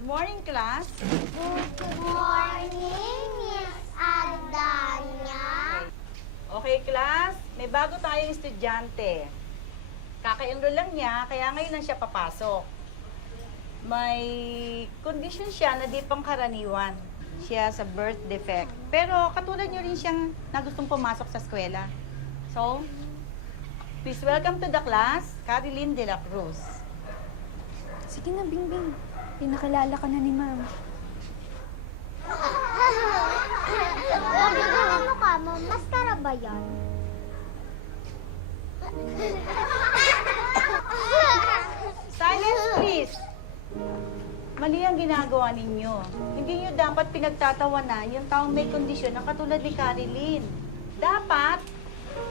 Good morning, class. Good morning, Miss Adanya. Okay, class. May bago tayong estudyante. Kaka-enroll lang niya, kaya ngayon lang siya papasok. May condition siya na di pangkaraniwan. Siya sa birth defect. Pero katulad niyo rin siyang na gustong pumasok sa eskwela. So, please welcome to the class, Caroline de la Cruz. Sige na, Bingbing. Pinakilala ka na ni Ma'am. Ano ang mukha mo? Maskara ba yan? Silence, please! Mali ang ginagawa ninyo. Hindi nyo dapat pinagtatawanan yung taong may kondisyon na katulad ni Caroline. Dapat,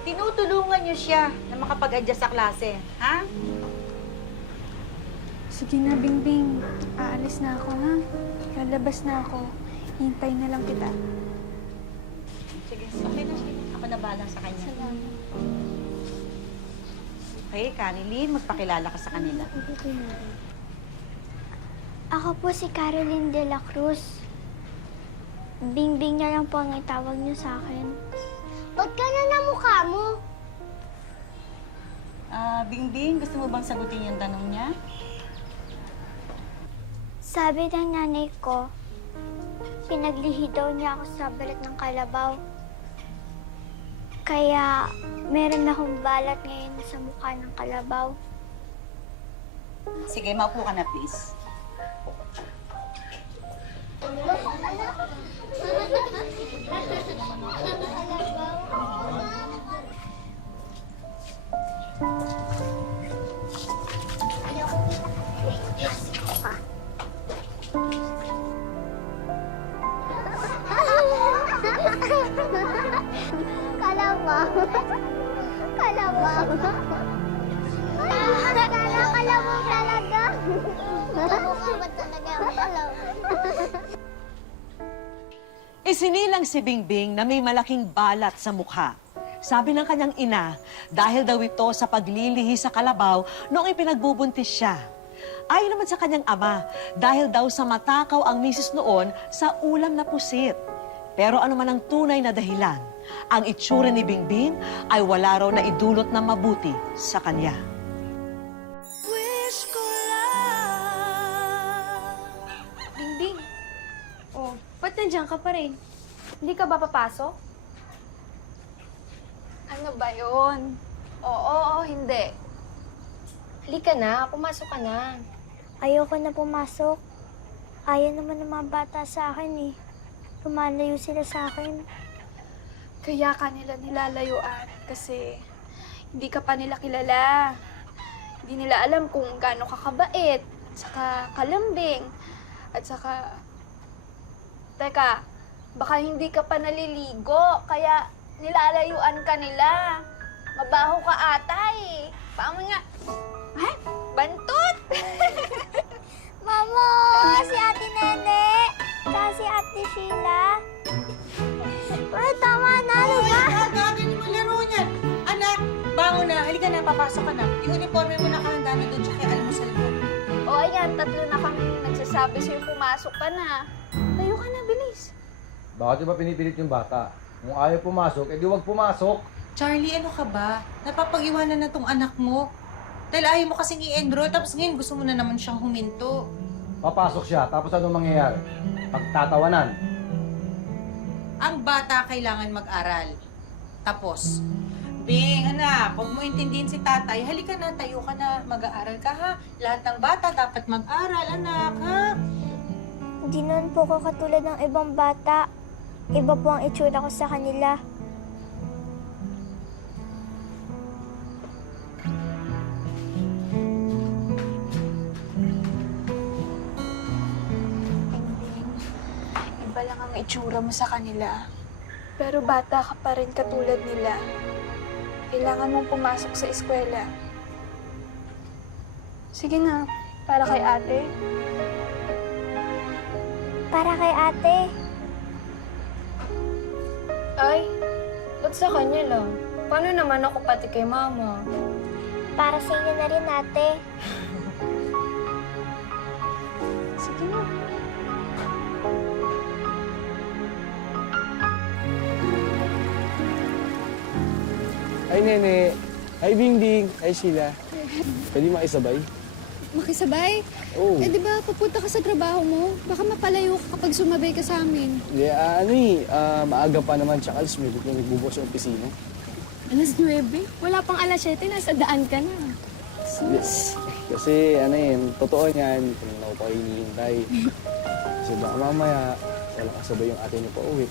tinutulungan nyo siya na makapag-adjust sa klase. Ha? Sige na, Bingbing. Aalis na ako, ha? Lalabas na ako. Hintay na lang kita. Sige, okay na siya. Ako na bahala sa kanya. Salamat. Okay, Caroline, magpakilala ka sa kanila. Ako po si Caroline de la Cruz. Bingbing na lang po ang itawag niyo sa akin. Ba't ka na mukha mo? Bingbing, gusto mo bang sagutin yung tanong niya? Sabi ng nanay ko, pinaglihi daw niya ako sa balat ng kalabaw. Kaya meron akong balat ngayon sa mukha ng kalabaw. Sige, maupo ka na, please. Kalabaw. Kalabaw. Kalabaw talaga. Mukha ba talaga ang kalabaw? Isinilang si Bingbing na may malaking balat sa mukha. Sabi ng kanyang ina, dahil daw ito sa paglilihi sa kalabaw noong ipinagbubuntis siya. Ayon naman sa kanyang ama, dahil daw sa matakaw ang misis noon sa ulam na pusit. Pero ano man ang tunay na dahilan, ang itsura ni Bingbing ay wala raw na idulot na mabuti sa kanya. Bingbing! Oh, ba't nandiyan ka pa rin? Hindi ka ba papasok? Ano ba yun? Oo, hindi. Halika na, pumasok ka na. Ayoko na pumasok. Ayaw naman ng mga bata sa akin eh. Lumalayo sila sa akin. Kaya ka nila nilalayuan kasi hindi ka pa nila kilala. Hindi nila alam kung gaano ka kabait, at saka kalambing, at saka... Teka, baka hindi ka pa naliligo, kaya nilalayuan ka nila. Mabaho ka ata eh. Paano nga? Ay, bantot! Mamo! Si Ate Nene! Tsaka si Ate Sheila! Uy, tama na! Ano ba? Gagawin mo laro niyan. Anak, bangon na. Halika na, papasok ka na. Yung uniforme mo nakahanda na doon, tsaka yung almusal mo. O ayan, tatlo na kami nagsasabi sa'yo pumasok ka na. Tayo ka na, bilis. Bakit ba pinipilit yung bata? Kung ayaw pumasok, edi wag pumasok. Charlie, ano ka ba? Napapag-iwanan na tong anak mo. Dahil ayaw mo kasing i-enroll, tapos ngayon gusto mo na naman siyang huminto. Papasok siya, tapos anong mangyayari? Pagtatawanan. Ang bata kailangan mag-aral. Tapos, Bing, anak, huwag mo intindihin si tatay. Halika na, tayo ka na, mag-aaral ka ha. Lahat ng bata dapat mag-aral, anak, ha? Hindi naman po ko katulad ng ibang bata. Iba po ang itsura ko sa kanila. Iba lang ang itsura mo sa kanila. Pero bata ka pa rin katulad nila. Kailangan mong pumasok sa eskwela. Sige na, para kay ate. Para kay ate. Ay, ba't sa kanya lang? Paano naman ako pati kay mama? Para sa inyo na rin, ate. Sige na. Hi, Nene. Hi, Bingbing. Hi, Sheila. Pwede makisabay? Makisabay? Oo. Eh, di ba pupunta ka sa trabaho mo? Baka mapalayo ka kapag sumabay ka sa amin. Maaga pa naman, tsaka alas 9 kung nagbubukas sa opisina. Alas 9? Wala pang alas 7, nasa daan ka na. Yes. Kasi, totoo niyan, kung ako pa hinihintay. Kasi baka mamaya, walang kasabay yung ate niyo pa uwi.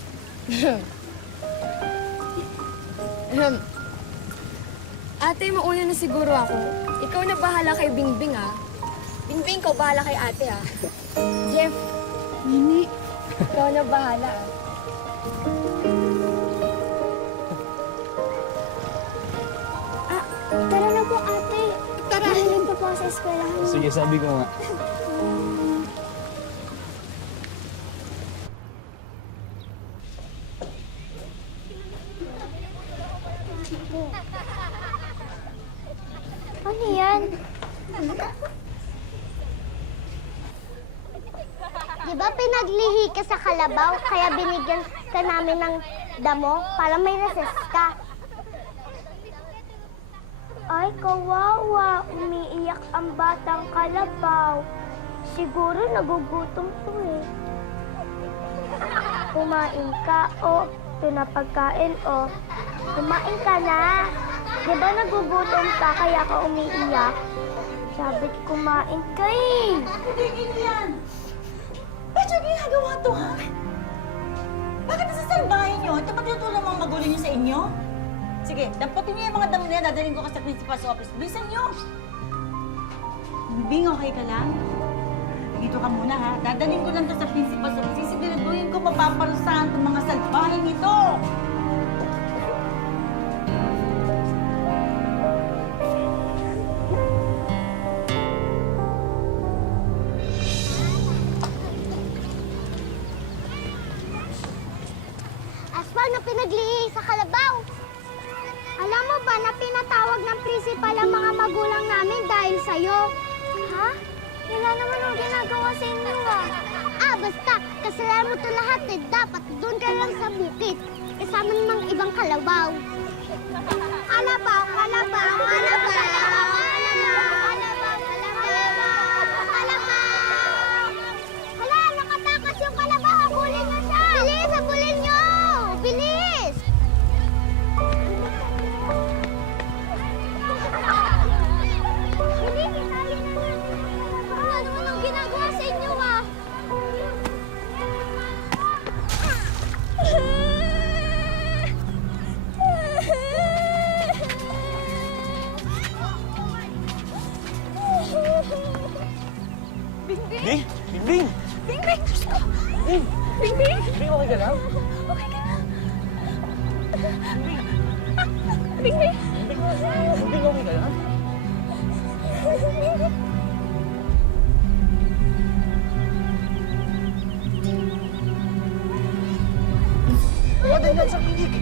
Ate, mauna na siguro ako. Ikaw na bahala kay Bingbing, ah. Bingbing, ikaw bahala kay ate, ah. Jeff. Nini. Ikaw na bahala, ah. Tara na po, ate. Tara. Mahiling pa po ako sa eskwelahan. Sige, sabi ko nga. Ano yan? Di ba pinaglihi ka sa kalabaw, kaya binigyan ka namin ng damo para may recess ka? Ay, kawawa. Umiiyak ang batang kalabaw. Siguro nagugutom to eh. Kumain ka, o. Ito na pagkain, o. Kumain ka na. Di ba nagugutom ka kaya ka umiiyak? Sabi ko kumain ka eh. Tigil yan! Ba't yung ginagawa to, ha? Bakit nasa salbahin nyo? Ito ba tinutulong mga magulo nyo sa inyo? Sige, dampatin niyo yung mga damo na yan. Dadaling ko ka sa principal's office. Bilisan nyo! Bing, okay ka lang? Dito ka muna, ha? Dadaling ko lang to sa principal's office. Sisiguraduhin ko mapaparusahan itong mga salbahin ito! Aswang na pinaglihi sa kalabaw. Alam mo ba na pinatawag ng prinsipal ang mga magulang namin dahil sa'yo? Ha? Wala naman ang ginagawa sa inyo ah. Basta, kasalanan mo to lahat eh. Dapat doon ka lang sa bukid. Kasama namang ibang kalabaw. Kalabaw, kalabaw, kalabaw, kalabaw, kalabaw, kalabaw. Hala, nakatakas yung kalabaw. Habulin na siya. Bilis, habulin nyo. Bilis. Ano naman ang ginagawa sa inyo, ah? Bingbing! Bingbing! Bingbing! Diyos ko! Hey! Bingbing! Bingbing, okay ka lang? Okay ka na. Bingbing! Bingbing, okay ka lang? Madalian sa klinik!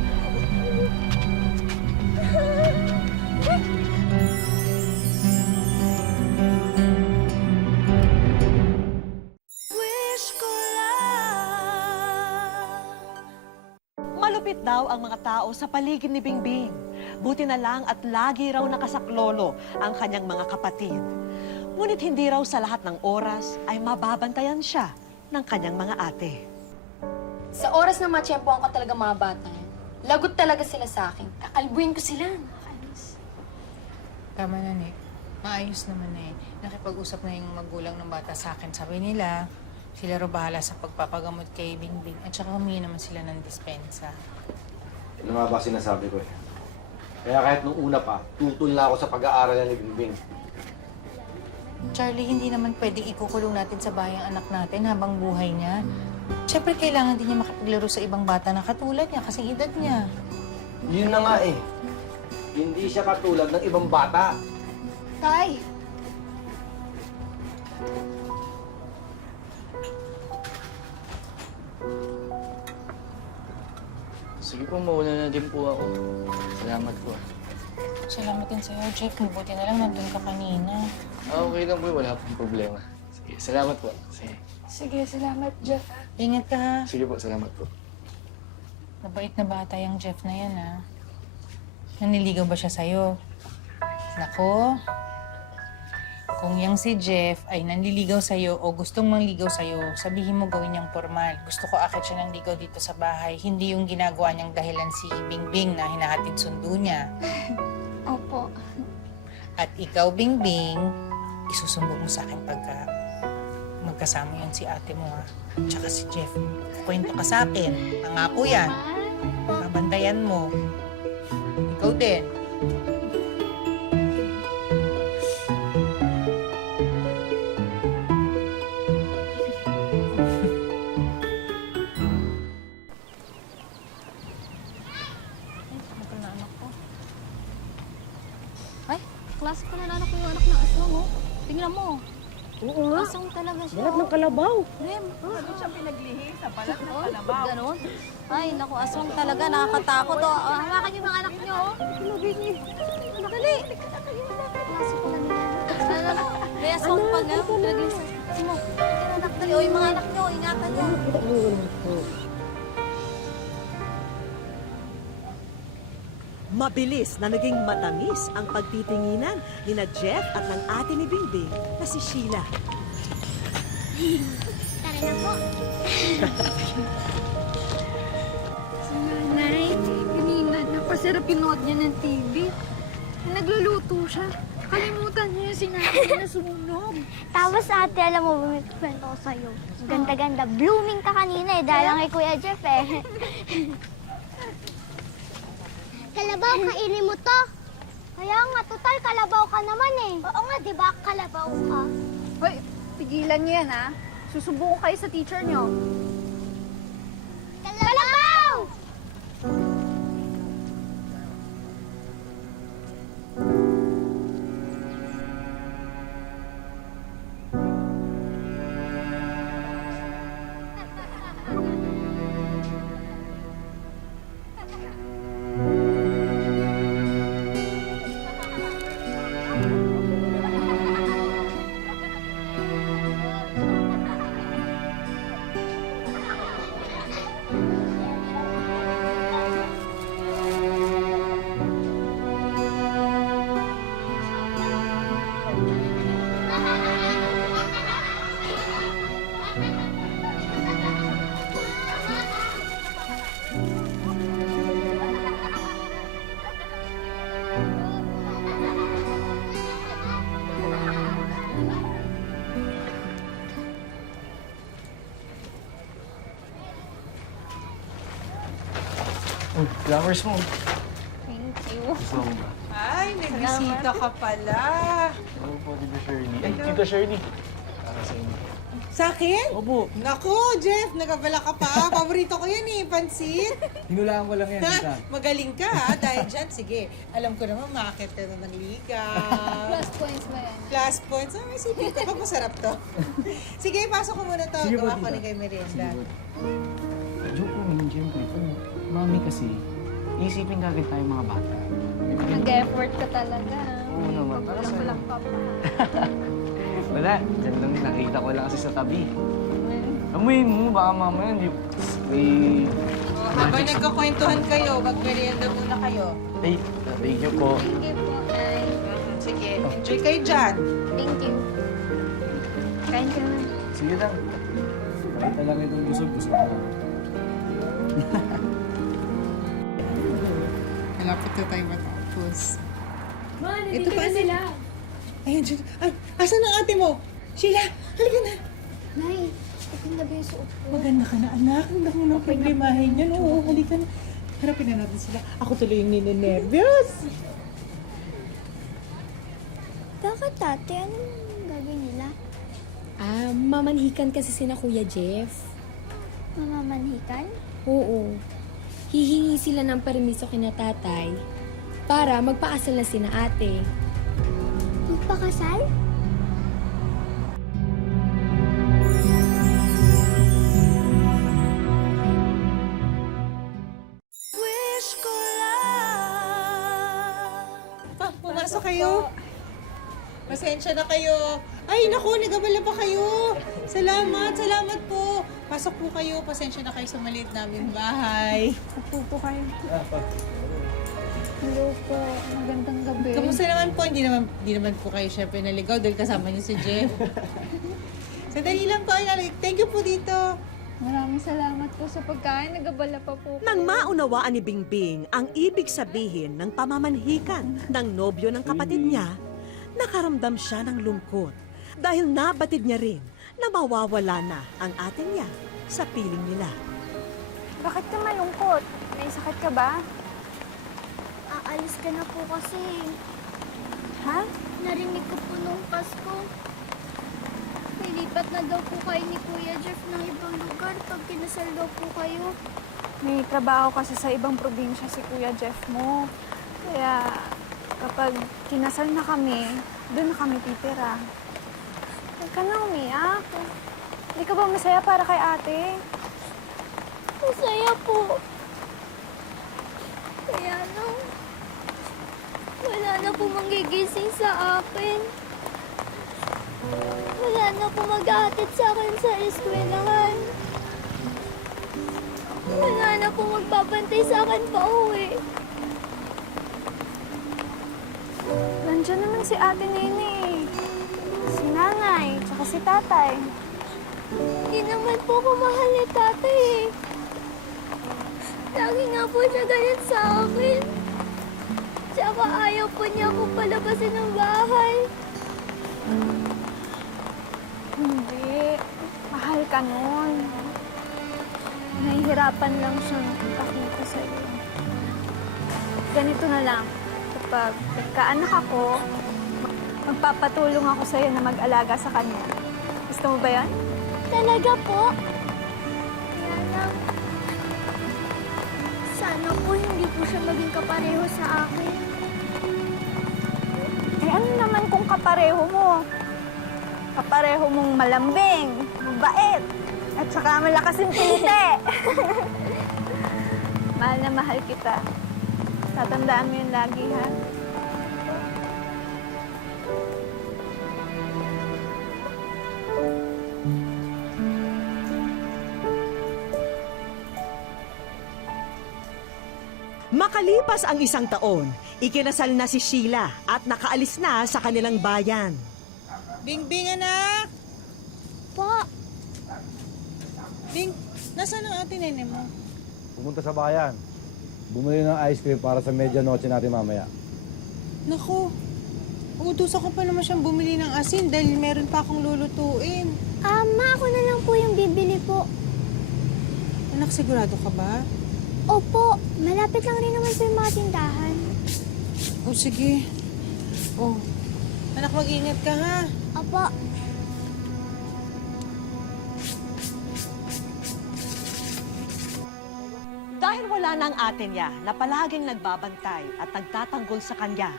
Malupit daw ang mga tao sa paligid ni Bingbing. Buti na lang at lagi raw nakasaklolo ang kanyang mga kapatid. Ngunit hindi raw sa lahat ng oras ay mababantayan siya ng kanyang mga ate. Sa oras na matsyempohan ko talaga mga bata yan, lagot talaga sila sa akin. Kakalbuin ko sila. Tama na, Nick. Maayos naman eh. Nakipag-usap na yung magulang ng bata sa akin. Sabi nila, sila ro bahala sa pagpapagamot kay Bingbing at saka humingi naman sila ng dispensa. Ano nga ba sinasabi ko eh? Kaya kahit nung una pa, tutol na ako sa pag-aaral ni Bingbing. Charlie, hindi naman pwedeng ikukulong natin sa bahay ang anak natin habang buhay niya. Siyempre, kailangan din niya makapaglaro sa ibang bata na katulad niya kasing edad niya. Yun na nga eh. Hindi siya katulad ng ibang bata. Tay! Sige po, mauna na din po ako. Salamat po. Salamat din sa'yo, Jeff. Mabuti na lang nandun ka kanina. Okay lang po, wala pong problema. Sige, salamat po. Sige. Sige, salamat, Jeff. Ingat ka, ha? Sige po, salamat po. Mabait na bata yung Jeff na yan, ha? Naniligaw ba siya sa'yo? Nako, kung yang si Jeff ay nanliligaw sa'yo o gustong mangligaw sa'yo, sabihin mo gawin niyang formal. Gusto ko akit siya ng ligaw dito sa bahay, hindi yung ginagawa niyang dahilan si Bingbing na hinahatid sundo niya. Opo. At ikaw, Bingbing, isusumbong mo sa akin pagka magkasama yan si ate mo, ha? Tsaka si Jeff. Kwento ka sa akin. Pangako yan. Babantayan mo. Ikaw din. Klase pa na anak ko yung anak ng aswang, oh. Tingnan mo. Oo nga. Aswang talaga siya. Balat ng kalabaw. Rem. Ano siya pinaglihi sa balat ng kalabaw? Ganon. Ay, naku, aswang talaga. Nakakatakot, oh. Hawakan yung mga anak niyo, oh. Dali. Klase pa na nila. Sana, may aswang pa nga. Lagyan sa... Sino? Anak, dali. O, yung mga anak niyo, ingatan niyo. Mabilis na naging matamis ang pagtitinginan ni na Jeff at ng ate ni Bingbing na si Sheila. Tara na po. Si nanay, kanina, napasarap yung nood niya ng TV. Nagluluto siya. Kalimutan niya yung sinabi na sunog. Tapos ate, alam mo, may kwento ko sa'yo. Ganda-ganda. Blooming ka kanina eh, dahil lang kay Kuya Jeff eh. Kalabaw, kainin mo to. Kaya nga, total kalabaw ka naman eh. Oo nga, di ba? Kalabaw ka. Hoy, pigilan niyo yan, ha? Susubukan kayo sa teacher niyo. Kalabaw! Oh, flowers mo. Thank you. Gusto mo ba? Ay, may bisita ka pala. Oo po, Tita Shirley. Ay, Tita Shirley. Para sa inyo. Sa akin? Opo. Nako, Jeff, nagabala ka pa. Paborito ko yan eh, pansit. Hinulaan ko lang yan, Tita. Magaling ka ha, dahil dyan, sige. Alam ko naman, makakit ka na ng ligaw. Plus points ba yan? Plus points. Ah, may sipin ko. Pag masarap to. Sige, pasok ko muna to. Sige po, Gawa ko tita. ni kay merienda. Joke lang yun, Siyempre. Mami kasi, isipin kagad tayo mga bata. Nag-effort ka talaga. Oo naman, para sa'yo. Walang ka pa. Wala, dyan lang nakita ko lang kasi sa tabi. Amuyin mo, baka mamaya hindi... May... Habang nagkakwentuhan kayo, mag-merienda muna kayo. Ay, thank you po. Thank you po, Nay. Sige, enjoy kayo dyan. Thank you. Kain ka na. Sige lang. Nakita lang itong busog na. Malapit na tayo matapos. Ito pa sila. Ayun, dyan. Ay, asan ang ate mo? Sheila, halika na. Nay, maganda ba yung suot ko? Maganda ka na, anak. Ang dami ng problemahin yan. Oo, halika na. Harapin na natin sila. Ako tuloy yung nininervyos. Bakit ate? Anong gagawin nila? Mamanhikan kasi sina Kuya Jeff. Mamamanhikan? Oo. Hihingi sila ng permiso kina tatay para magpakasal na sina ate. Magpakasal? Pumasok kayo. Pasensya na kayo. Ay, naku, nagabala pa kayo. Salamat, salamat po. Pasok po kayo. Pasensya na kayo sa maliit namin bahay. Upo po kayo. Hello po. Magandang gabi. Kamusta naman po? Hindi naman po kayo syempre naligaw dahil kasama niyo si Jeff. Sandali lang po. Thank you po dito. Maraming salamat po sa pagkain. Nagabala pa po. Nang maunawaan ni Bingbing ang ibig sabihin ng pamamanhikan ng nobyo ng kapatid niya, nakaramdam siya ng lungkot dahil nabatid niya rin na mawawala na ang ate niya sa piling nila. Bakit ka malungkot? May sakit ka ba? Aalis ka na po kasi. Ha? Narinig ko po nung Pasko. Lilipat na daw po kayo ni Kuya Jeff ng ibang lugar pag kinasal daw po kayo. May trabaho kasi sa ibang probinsya si Kuya Jeff mo. Kaya kapag kinasal na kami, doon na kami titira. Huwag ka na umiyak. Hindi ka ba masaya para kay ate? Masaya po. Kaya lang, wala na po manggigising sa akin. Wala na po mag-aatid sa akin sa eskwelahan. Wala na po magbabantay sa akin pa uwi. Nandiyan naman si ate Nene. Si nanay, tsaka si tatay. Hindi naman po ko mahal ni tatay eh. Lagi nga po siya ganyan sa akin. Tsaka ayaw po niya akong palabasin ng bahay. Hindi. Mahal ka nun. Nahihirapan lang siyang ipakita sa iyo. Ganito na lang. Kapag nagkaanak ako, magpapatulong ako sa iyo na mag-alaga sa kanya. Gusto mo ba yan? Talaga po? Kaya lang, sana po hindi po siya maging kapareho sa akin. Eh ano naman kung kapareho mo? Kapareho mong malambing, mabait, at saka malakas yung kilite. Mahal na mahal kita. Tatandaan mo yun lagi, ha? Makalipas ang 1 taon, ikinasal na si Sheila at nakaalis na sa kanilang bayan. Bingbing, anak! Po, Bing, nasaan ang ate Nene mo? Pumunta sa bayan. Bumili ng ice cream para sa medianoche natin mamaya. Naku, uutusan ko pa naman siyang bumili ng asin dahil meron pa akong lulutuin. Ma, ako na lang po yung bibili po. Anak, sigurado ka ba? Opo, malapit lang rin naman po yung mga tindahan. O sige. Oh, anak, mag-ingat ka ha. Opo. Dahil wala na ang ate niya na palaging nagbabantay at nagtatanggol sa kanya,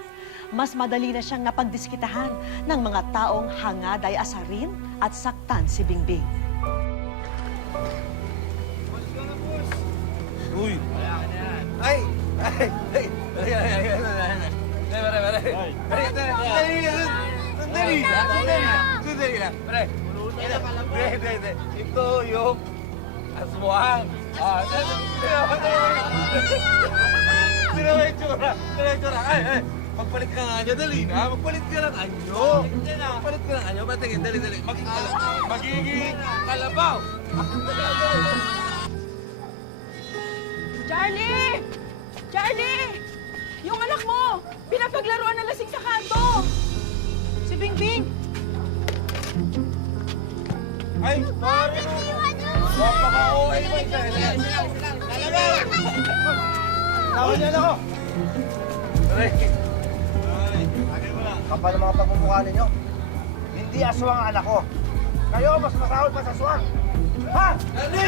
mas madali na siyang napagdiskitahan ng mga taong hangad ay asarin at saktan si Bingbing. Uy! Ay! Ay! Ay! Sandali lang. Pre! Hindi. Ito yung aswang. Sino may tsura? Ay! Magpalit ka nga niya, dali na. Magpalit ka ng anyo. Magpalit ka ng anyo. Patingin, dali. Magiging kalabaw. Charlie! Charlie! Yung anak mo! Pinapaglaruan ng lasing sa kanto! Si Bingbing! Ay! Mami! Wapaka-OA mo siya. Tawag niyan ako! Aray! Kapal ang mga pagmumukha ninyo. Hindi aswang ang anak ko. Kayo mas masahol pa sa aswang. Ha? Hindi!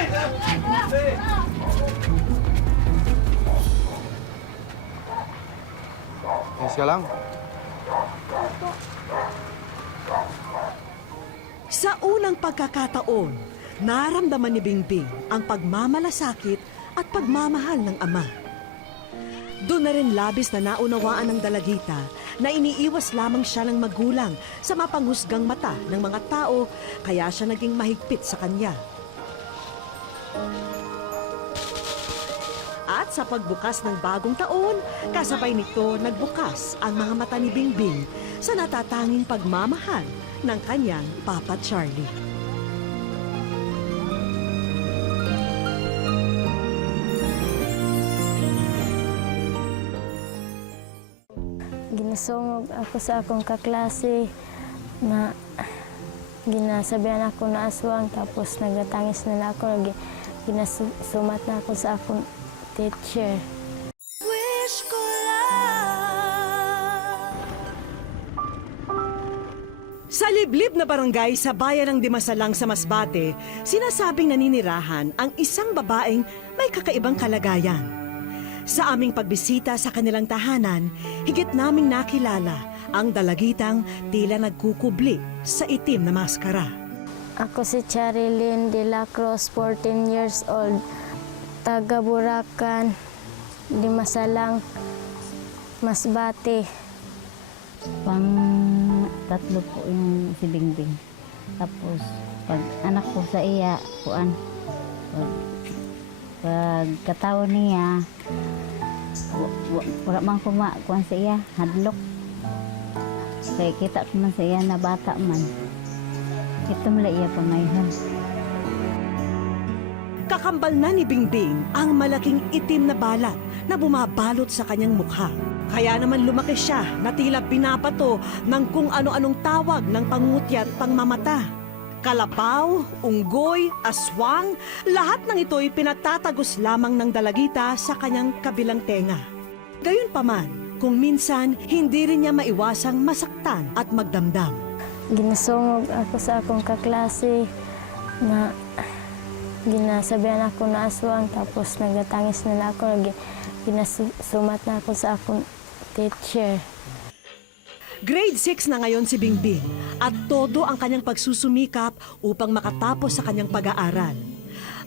Yes ka lang? Sa unang pagkakataon, naramdaman ni Bingbing ang pagmamalasakit at pagmamahal ng ama. Doon na rin labis na naunawaan ng dalagita na iniiwas lamang siya ng magulang sa mapanghusgang mata ng mga tao, kaya siya naging mahigpit sa kanya. At sa pagbukas ng bagong taon, kasabay nito nagbukas ang mga mata ni Bingbing sa natatanging pagmamahal ng kanyang Papa Charlie. Ginasungog ako sa akong kaklase na ginasabihan ako na aswang, tapos nagatangis na ako, ginasumat na ako sa akong teacher. Sa liblib na barangay sa bayan ng Dimasalang sa Masbate, sinasabing naninirahan ang isang babaeng may kakaibang kalagayan. Sa aming pagbisita sa kanilang tahanan, higit naming nakilala ang dalagitang tila nagkukubli sa itim na maskara. Ako si Charilyn de la Cruz, 14 years old, taga Buracan, Dimasalang, Masbate. Tatlo po yung si Bingbing. Tapos, pag anak ko sa iya, pag kataon niya, wala man kumakuan sa iya, hadlok. Kaya kita ko man sa iya na bata man. Ito mula iya pamayhan. Kakambal na ni Bingbing ang malaking itim na balat na bumabalot sa kanyang mukha. Kaya naman lumaki siya na tila binabato ng kung ano-anong tawag ng pangungutya at pangmamata. Kalabaw, unggoy, aswang, lahat ng ito'y pinatatagos lamang ng dalagita sa kanyang kabilang tenga. Gayunpaman, kung minsan hindi rin niya maiwasang masaktan at magdamdam. Ginasungog ako sa akong kaklase na ginasabihan ako na aswang, tapos nagatangis na ako, ginasumat na ako sa akong teacher. Grade 6 na ngayon si Bingbing at todo ang kanyang pagsusumikap upang makatapos sa kanyang pag-aaral.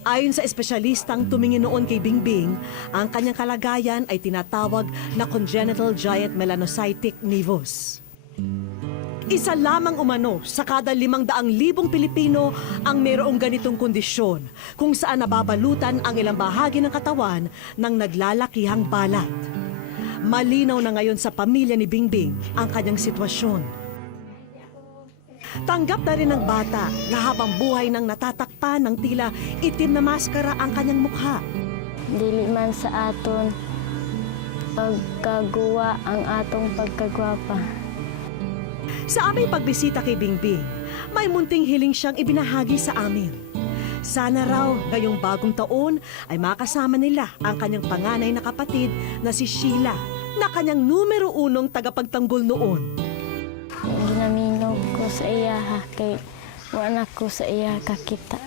Ayon sa espesyalistang tumingin noon kay Bingbing, ang kanyang kalagayan ay tinatawag na congenital giant melanocytic nevus. Isa lamang umano sa kada 500,000 Pilipino ang mayroong ganitong kondisyon kung saan nababalutan ang ilang bahagi ng katawan ng naglalakihang balat. Malinaw na ngayon sa pamilya ni Bingbing ang kanyang sitwasyon. Tanggap na rin ng bata na habang buhay nang natatakpan ng tila itim na maskara ang kanyang mukha. Dili man sa aton pagkagawa ang atong pagkagwapa. Sa aming pagbisita kay Bingbing, may munting hiling siyang ibinahagi sa amin. Sana raw ngayong bagong taon ay makasama nila ang kanyang panganay na kapatid na si Sheila, na kanyang numero 1 tagapagtanggol noon. Ginaminog ko sa iya kay wala ko sa iya kakita.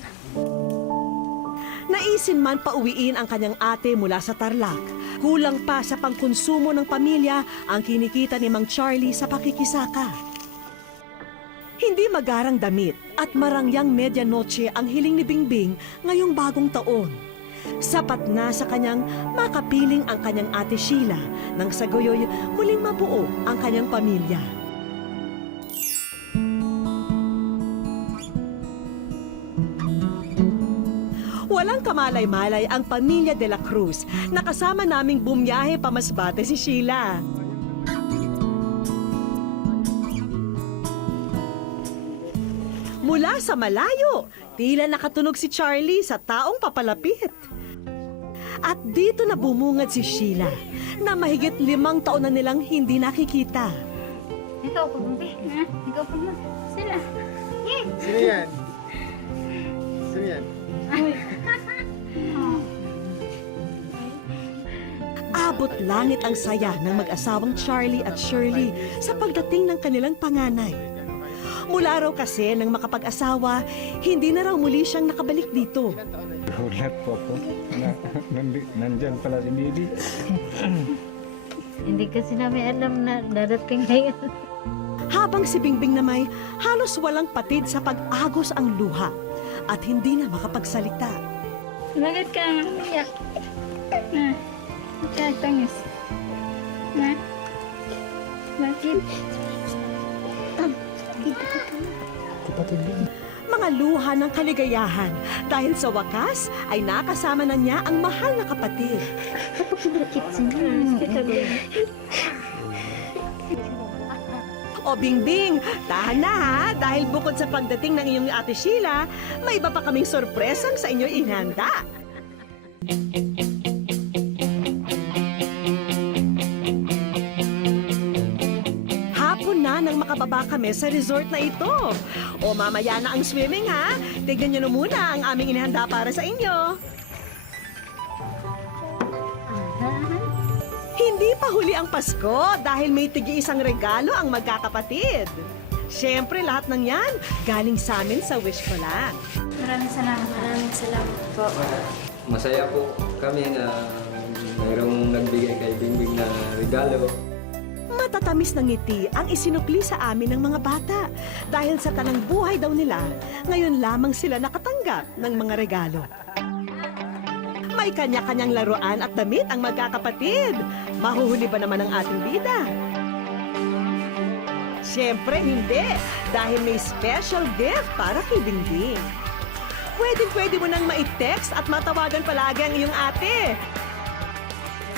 Naisin man pauwiin ang kanyang ate mula sa Tarlac. Kulang pa sa pangkonsumo ng pamilya ang kinikita ni Mang Charlie sa pakikisaka. Hindi magarang damit at marangyang medianoche ang hiling ni Bingbing ngayong bagong taon. Sapat na sa kanyang makapiling ang kanyang ate Sheila nang sa gayoy muling mabuo ang kanyang pamilya. Walang kamalay-malay ang pamilya de la Cruz na kasama naming bumiyahe pa Masbate si Sheila. Mula sa malayo, tila nakatunog si Charlie sa taong papalapit. At dito na bumungad si Sheila na mahigit 5 taon na nilang hindi nakikita. Ikaw po, ikaw po mo. Sila. Sino yan? Sino yan? Abot langit ang saya ng mag-asawang Charlie at Shirley sa pagdating ng kanilang panganay. Mula raw kasi nang makapag-asawa, hindi na raw muli siyang nakabalik dito. Nagulat po ako na nandyan pala si Bibi. Hindi kasi namin alam na darating ngayon. Habang si Bingbing na may halos walang patid sa pag-agos ang luha at hindi na makapagsalita. Bakit ka umiyak? Tangis. Bakit? mga luha ng kaligayahan dahil sa wakas ay nakasama na niya ang mahal na kapatid. O Bingbing, tahan na ha, dahil bukod sa pagdating ng iyong ate Sheila, may iba pa kaming sorpresang sa inyo inihanda. Hapon na nang makababa kami sa resort na ito. O mamaya na ang swimming ha, tignan nyo na muna ang aming inihanda para sa inyo. Hindi pa huli ang Pasko dahil may tigi-isang regalo ang magkakapatid. Siyempre, lahat ng yan galing sa amin sa Wish Ko Lang. Maraming salamat po. Masaya po kami na mayroong nagbigay kay Bingbing na regalo. Matatamis ng ngiti ang isinukli sa amin ng mga bata dahil sa tanang buhay daw nila, ngayon lamang sila nakatanggap ng mga regalo. May kanya-kanyang laruan at damit ang magkakapatid. Mahuhuli ba naman ang ating bida? Siyempre hindi, dahil may special gift para kay Bingbing. Pwede mo nang ma-text at matawagan palagi ang iyong ate.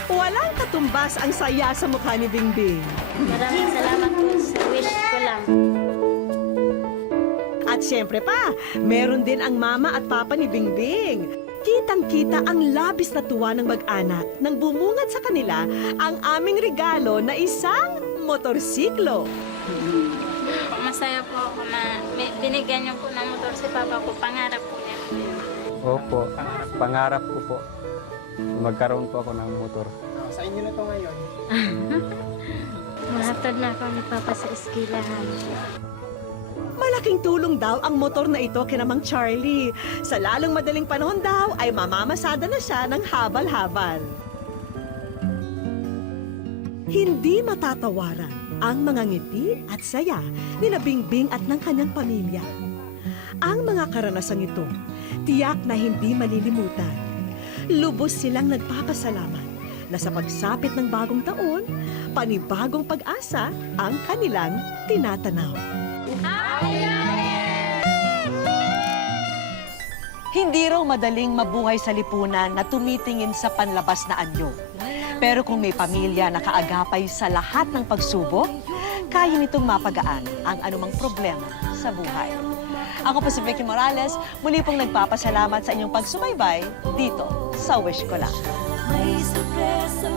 Walang katumbas ang saya sa mukha ni Bingbing. Maraming salamat po sa Wish Ko Lang. At siyempre pa, meron din ang mama at papa ni Bingbing. Kitang-kita ang labis na tuwa ng mag-anak nang bumungad sa kanila ang aming regalo na isang motorsiklo. Masaya po ako na binigyan niyo po ng motor si Papa ko. Pangarap po niya. Opo, pangarap ko po. Magkaroon po ako ng motor. Mahatod na ako ni Papa sa eskwelahan. Malaking tulong daw ang motor na ito kina Mang Charlie. Sa lalong madaling panahon daw ay mamamasada na siya ng habal-habal. Hindi matatawaran ang mga ngiti at saya ni Bingbing at ng kanyang pamilya. Ang mga karanasang ito, tiyak na hindi malilimutan. Lubos silang nagpapasalamat na sa pagsapit ng bagong taon, panibagong pag-asa ang kanilang tinatanaw. Hindi raw madaling mabuhay sa lipunan na tumitingin sa panlabas na anyo. Pero kung may pamilya na kaagapay sa lahat ng pagsubok, kaya nitong mapagaan ang anumang problema sa buhay. Ako po si Vicky Morales, muli pong nagpapasalamat sa inyong pagsubaybay dito sa Wish Ko Lang. May sorpresa